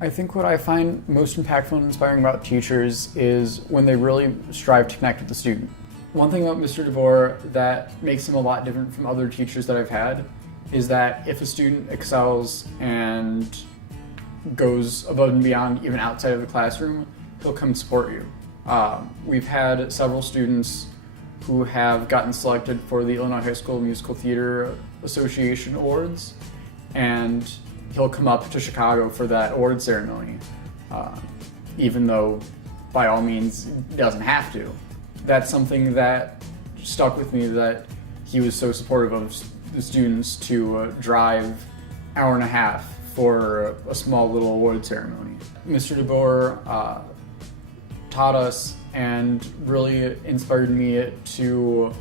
I think what I find most impactful and inspiring about teachers is when they really strive to connect with the student. One thing about Mr. Devore that makes him a lot different from other teachers that I've had is that if a student excels and goes above and beyond even outside of the classroom, he'll come support you. We've had several students who have gotten selected for the Illinois High School Musical Theater Association Awards, and he'll come up to Chicago for that award ceremony, even though by all means he doesn't have to. That's something that stuck with me, that he was so supportive of the students to drive hour and a half for a small little award ceremony. Mr. Devore taught us and really inspired me to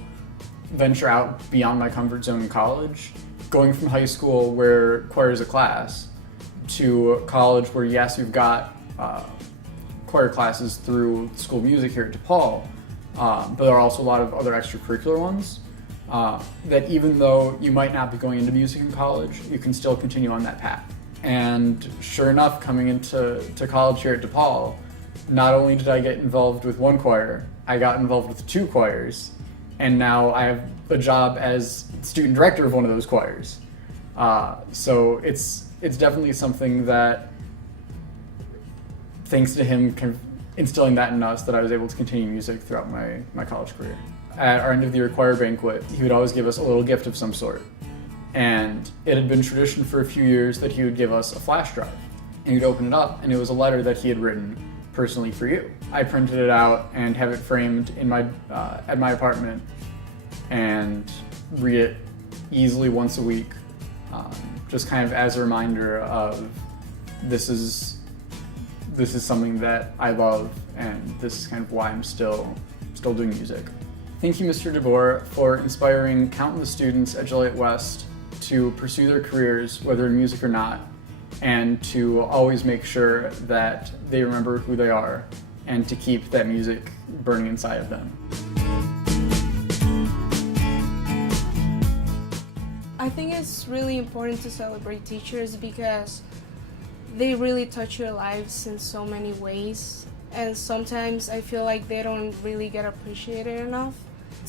venture out beyond my comfort zone in college. Going from high school, where choir is a class, to college, where yes, we've got choir classes through School of Music here at DePaul, but there are also a lot of other extracurricular ones, that even though you might not be going into music in college, you can still continue on that path. And sure enough, coming into college here at DePaul, not only did I get involved with one choir, I got involved with two choirs, and now I have a job as student director of one of those choirs. So it's definitely something that, thanks to him kind of instilling that in us, that I was able to continue music throughout my college career. At our end of the year choir banquet, he would always give us a little gift of some sort. And it had been tradition for a few years that he would give us a flash drive. And you'd open it up, and it was a letter that he had written personally for you. I printed it out and have it framed in my at my apartment and read it easily once a week, just kind of as a reminder of this is something that I love, and this is kind of why I'm still doing music. Thank you, Mr. Devore, for inspiring countless students at Joliet West to pursue their careers, whether in music or not, and to always make sure that they remember who they are and to keep that music burning inside of them. I think it's really important to celebrate teachers because they really touch your lives in so many ways, and sometimes I feel like they don't really get appreciated enough.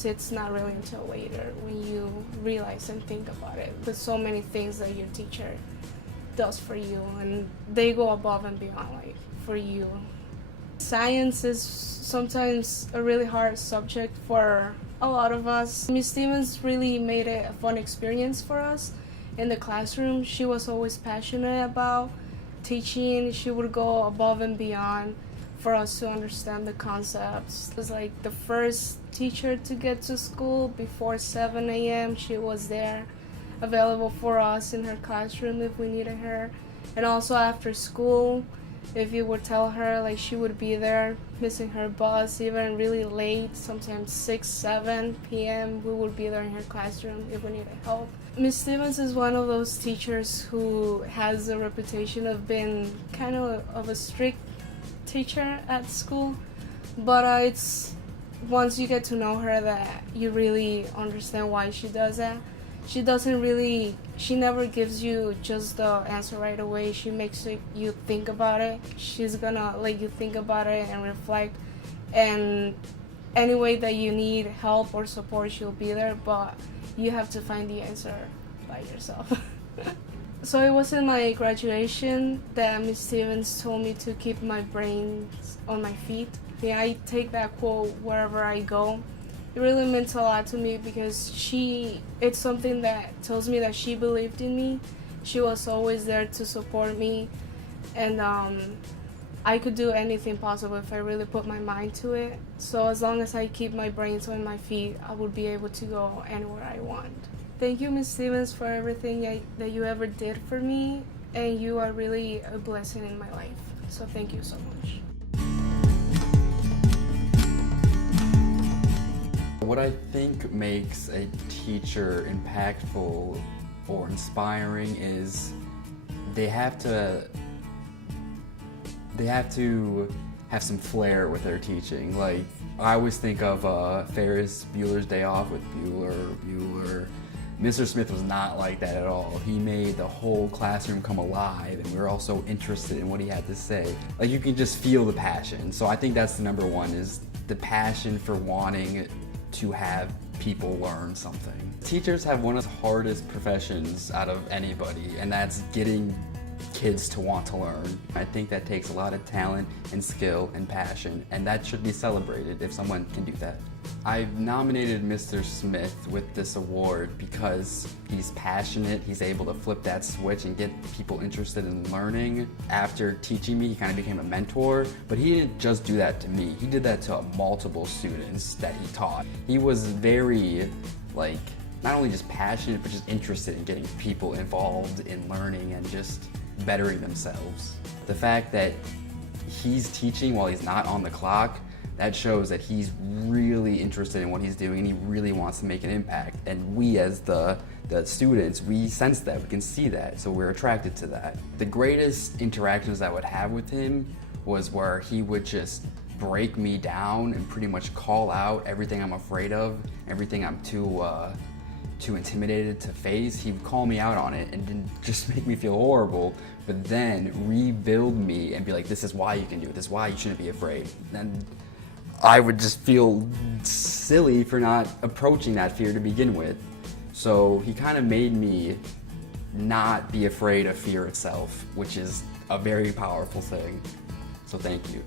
It's not really until later when you realize and think about it. There's so many things that your teacher does for you, and they go above and beyond, like, for you. Science is sometimes a really hard subject for a lot of us. Miss Stevens really made it a fun experience for us in the classroom. She was always passionate about teaching. She would go above and beyond for us to understand the concepts. It was like the first teacher to get to school before 7 a.m. She was there, available for us in her classroom if we needed her. And also after school, if you would tell her, like, she would be there, missing her bus, even really late, sometimes 6, 7 p.m. We would be there in her classroom if we needed help. Miss Stevens is one of those teachers who has a reputation of being kind of a strict teacher at school, but it's once you get to know her that you really understand why she does that. She never gives you just the answer right away. She makes you think about it. She's gonna let you think about it and reflect, and any way that you need help or support, she'll be there, but you have to find the answer by yourself. So it was in my graduation that Miss Stevens told me to keep my brains on my feet. Yeah, I take that quote wherever I go. It really meant a lot to me because it's something that tells me that she believed in me. She was always there to support me, and I could do anything possible if I really put my mind to it. So as long as I keep my brains on my feet, I would be able to go anywhere I want. Thank you, Ms. Stevens, for everything that you ever did for me, and you are really a blessing in my life. So thank you so much. What I think makes a teacher impactful or inspiring is they have to have some flair with their teaching. Like, I always think of Ferris Bueller's Day Off with Bueller Mr. Smith was not like that at all. He made the whole classroom come alive, and we were all so interested in what he had to say. Like, you can just feel the passion. So I think that's the number one, is the passion for wanting to have people learn something. Teachers have one of the hardest professions out of anybody, and that's getting kids to want to learn. I think that takes a lot of talent and skill and passion, and that should be celebrated if someone can do that. I've nominated Mr. Smith with this award because he's passionate, he's able to flip that switch and get people interested in learning. After teaching me, he kind of became a mentor, but he didn't just do that to me, he did that to multiple students that he taught. He was very, like, not only just passionate, but just interested in getting people involved in learning and just bettering themselves. The fact that he's teaching while he's not on the clock, that shows that he's really interested in what he's doing and he really wants to make an impact. And we as the students, we sense that, we can see that, so we're attracted to that. The greatest interactions I would have with him was where he would just break me down and pretty much call out everything I'm afraid of, everything I'm too intimidated to face. He would call me out on it and didn't just make me feel horrible, but then rebuild me and be like, this is why you can do it, this is why you shouldn't be afraid. And I would just feel silly for not approaching that fear to begin with. So he kind of made me not be afraid of fear itself, which is a very powerful thing. So thank you.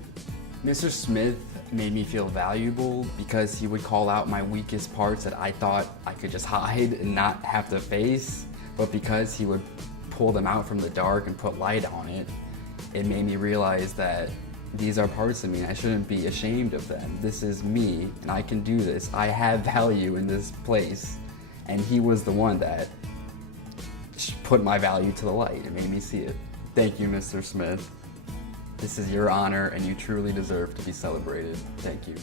Mr. Smith made me feel valuable because he would call out my weakest parts that I thought I could just hide and not have to face, but because he would pull them out from the dark and put light on it, it made me realize that these are parts of me and I shouldn't be ashamed of them. This is me and I can do this. I have value in this place. And he was the one that put my value to the light and made me see it. Thank you, Mr. Smith. This is your honor and you truly deserve to be celebrated. Thank you.